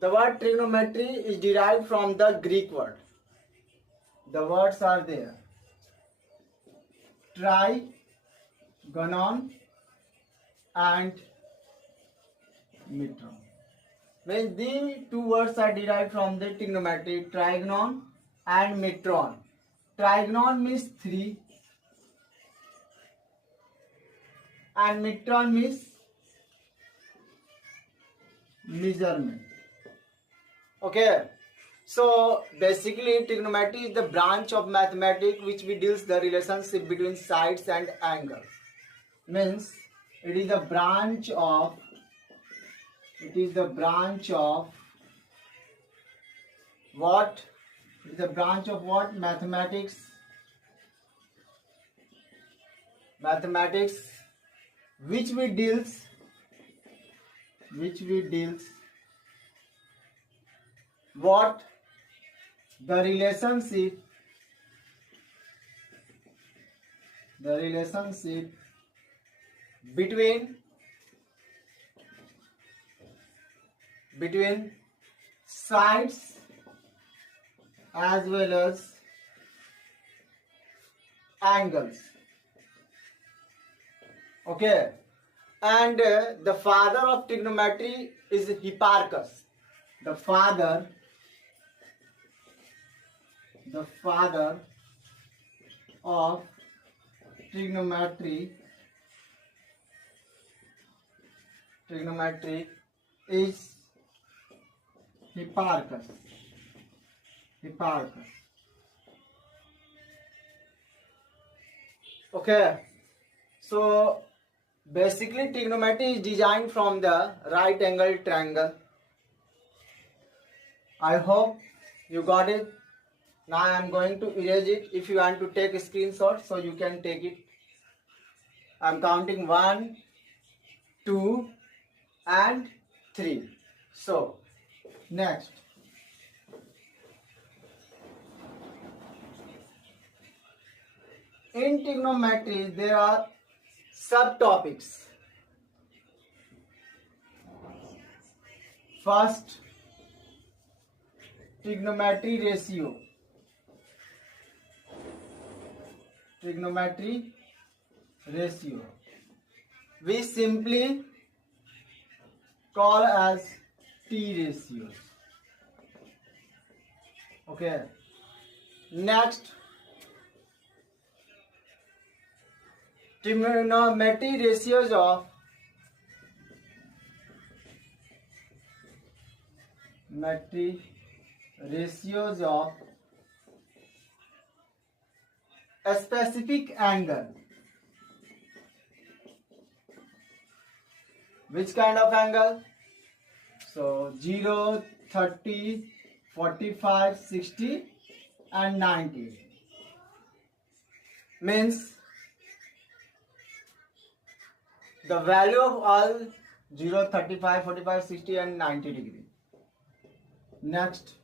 The word trigonometry is derived from the Greek word. The words are there. Trigonon and metron. When the two words are derived from the trigonometry, trigonon and metron. Trigonon means 3 and metron means measurement. Okay, so basically trigonometry is the branch of mathematics which deals the relationship between sides and angles. Means it is the branch of what? It is the branch of what? Mathematics which we deals what? The relationship between sides as well as angles. Okay, and the father of trigonometry is Hipparchus. The father of trigonometry is Hipparchus. Okay, so basically trigonometry is designed from the right angle triangle. I hope you got it. Now I am going to erase it. If you want to take a screenshot, so you can take it. I am counting 1, 2 and 3. So next, in trigonometry there are subtopics. First, trigonometry ratio. We simply call as T ratios. Okay. Next, trigonometry ratios of a specific angle. Which kind of angle? So 0, 30, 45, 60 and 90. Means the value of all 0, 35, 45, 60 and 90 degree. Next,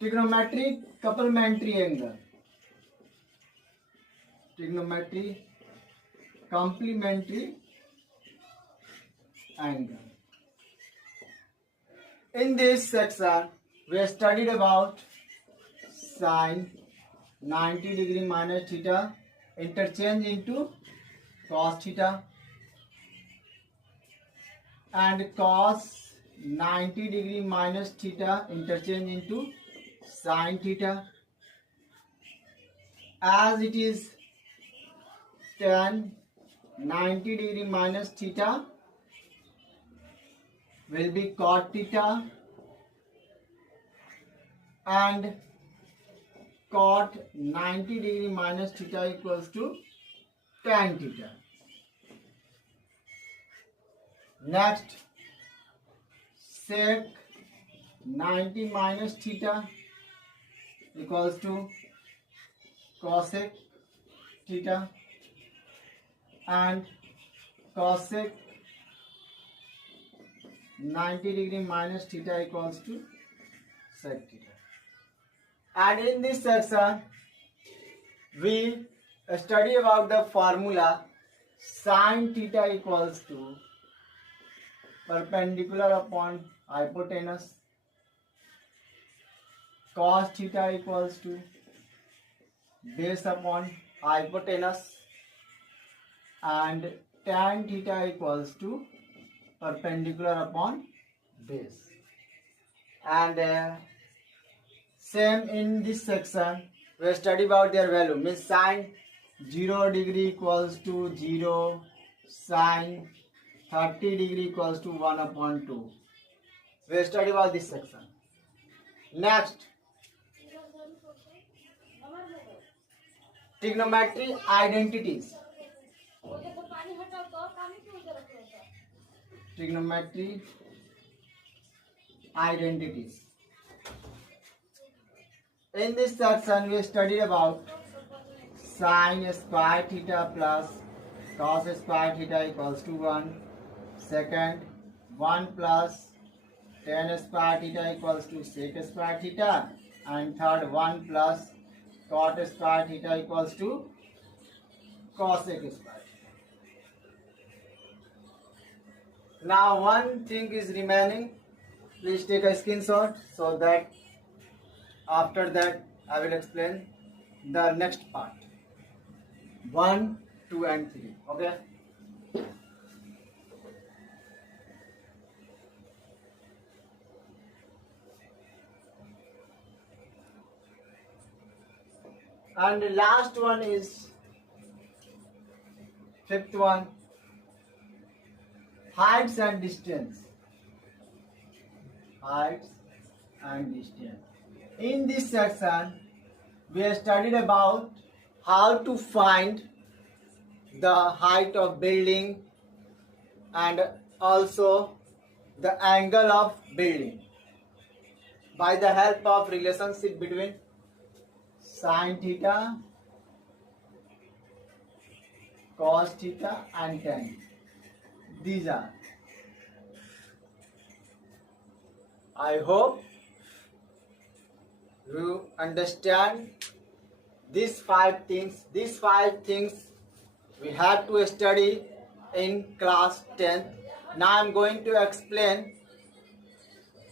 trigonometric complementary angle. In this section, we studied about sine 90 degree minus theta interchange into cos theta, and cos 90 degree minus theta interchange into sin theta, as it is tan 90 degree minus theta will be cot theta, and cot 90 degree minus theta equals to tan theta. Next, sec 90 minus theta equals to cosec theta, and cosec 90 degree minus theta equals to sec theta. And in this section, we study about the formula sin theta equals to perpendicular upon hypotenuse. Cos theta equals to base upon hypotenuse, and tan theta equals to perpendicular upon base. And same in this section, we study about their value. Means sine 0 degree equals to 0, sine 30 degree equals to 1 upon 2. We study about this section. Next, trigonometry identities. Trigonometry identities. In this section, we studied about sine square theta plus cos square theta equals to 1. Second, 1 plus tan square theta equals to sec square theta. And third, 1 plus cot square theta equals to cosec square. Now one thing is remaining. Please take a screenshot so that after that I will explain the next part. 1, 2 and 3. Okay. And the last one is fifth one, heights and distance. Heights and distance. In this section, we have studied about how to find the height of building and also the angle of building by the help of relationship between sin theta, cos theta and tan. These are. I hope you understand these 5 things. These 5 things we have to study in class 10th. Now I am going to explain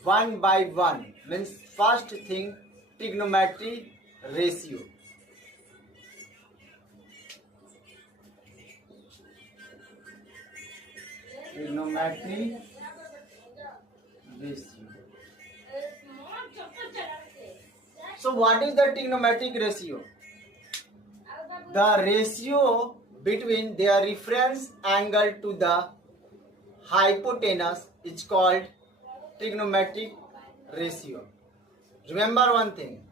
one by one. Means first thing, trigonometry ratio. Trigonometry ratio. So what is the trigonometric ratio? The ratio between their reference angle to the hypotenuse is called trigonometric ratio. Remember one thing,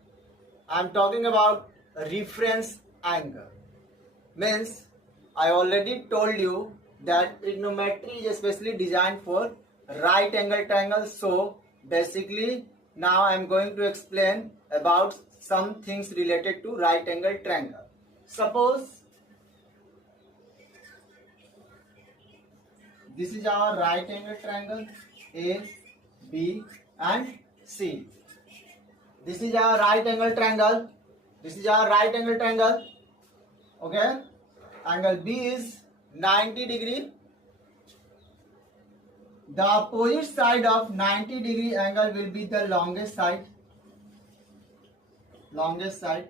I am talking about reference angle. Means I already told you that trigonometry is especially designed for right angle triangles. So basically now I am going to explain about some things related to right angle triangle. Suppose this is our right angle triangle A, B and C. This is our right angle triangle. This is our right angle triangle. Okay. Angle B is 90 degree. The opposite side of 90 degree angle will be the longest side. Longest side.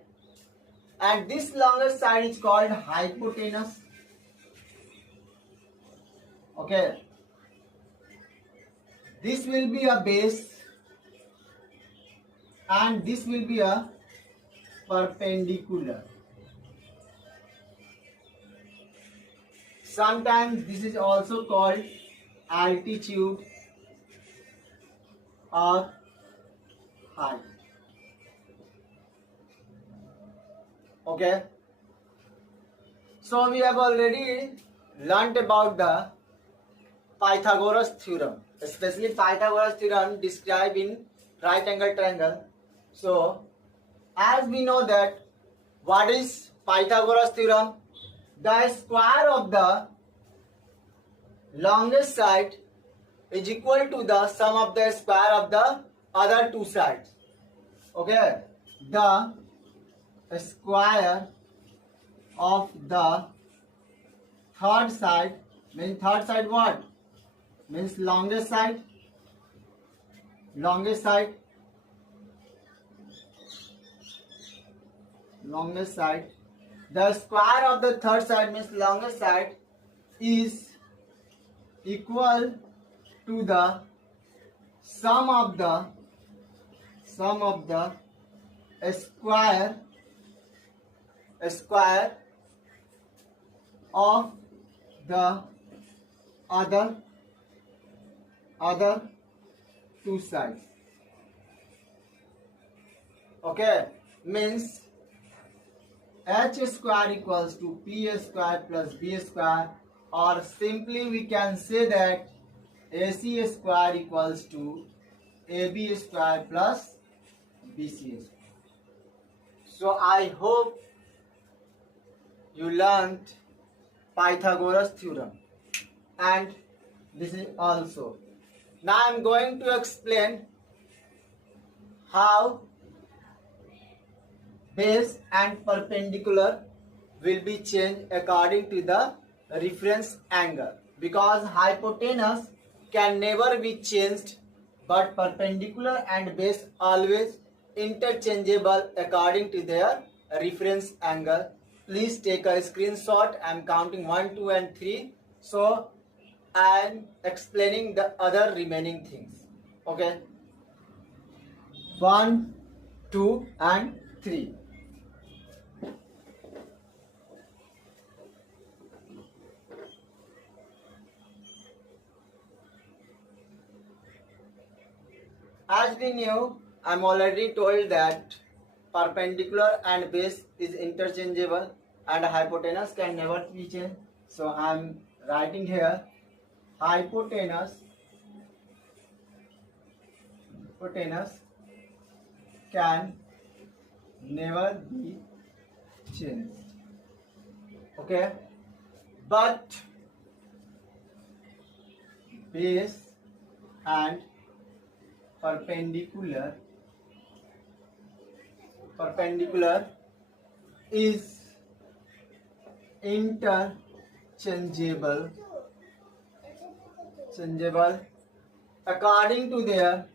And this longest side is called hypotenuse. Okay. This will be a base and this will be a perpendicular. Sometimes this is also called altitude or height. Okay. So we have already learnt about the Pythagoras theorem, especially Pythagoras theorem described in right angle triangle. So as we know that what is Pythagoras theorem? The square of the longest side is equal to the sum of the square of the other two sides. Okay. The square of the third side means third side what? means longest side, longest side, longest side. The square of the third side means longest side is equal to the sum of the square of the other two sides. Okay, means h square equals to p square plus b square, or simply we can say that ac square equals to ab square plus bc square. So I hope you learned Pythagoras theorem, and this is also. Now I am going to explain how base and perpendicular will be changed according to the reference angle, because hypotenuse can never be changed but perpendicular and base always interchangeable according to their reference angle. Please take a screenshot. I am counting 1, 2 and 3. So I am explaining the other remaining things. Okay. 1, 2 and 3. As we knew, I am already told that perpendicular and base is interchangeable and hypotenuse can never be changed. So I am writing here hypotenuse can never be changed. Okay, but base and perpendicular is interchangeable according to their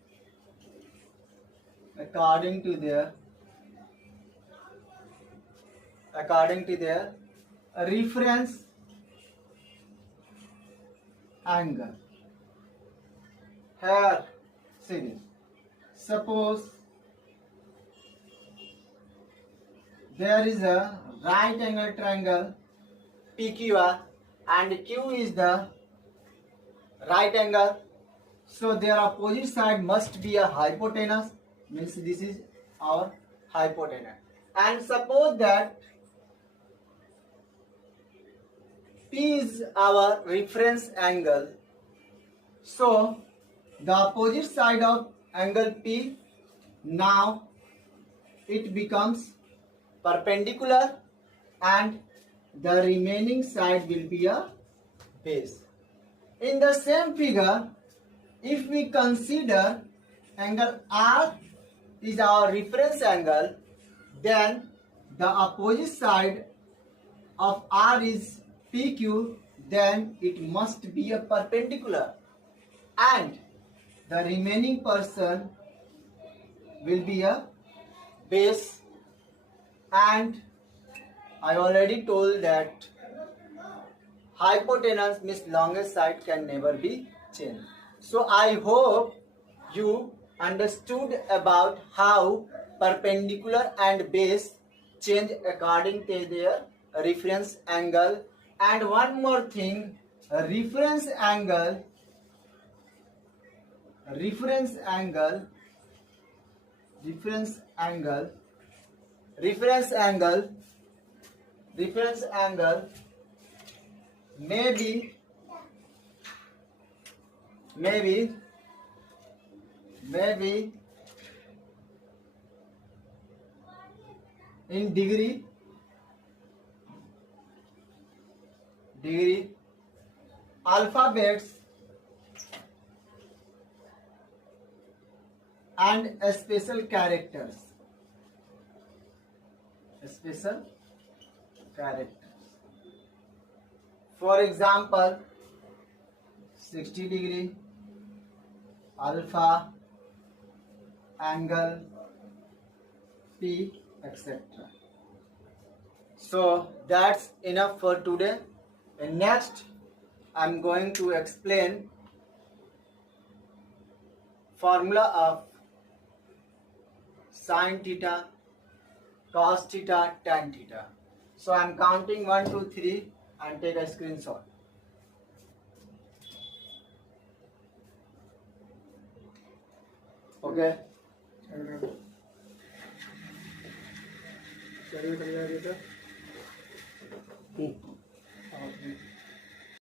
reference angle. Here, see this. Suppose there is a right angle triangle PQR and Q is the right angle, so their opposite side must be a hypotenuse, means this is our hypotenuse. And suppose that P is our reference angle, so the opposite side of angle P, now it becomes perpendicular and the remaining side will be a base. In the same figure, if we consider angle R is our reference angle, then the opposite side of R is PQ, then it must be a perpendicular and the remaining person will be a base. And I already told that hypotenuse means longest side can never be changed. So I hope you understood about how perpendicular and base change according to their reference angle. And one more thing, reference angle maybe in degree, alphabets and special characters. For example, 60 degree, alpha, angle, P, etc. So that's enough for today. And next, I'm going to explain formula of sin theta, cos theta, tan theta. So I'm counting 1, 2, 3 and take a screenshot. Okay.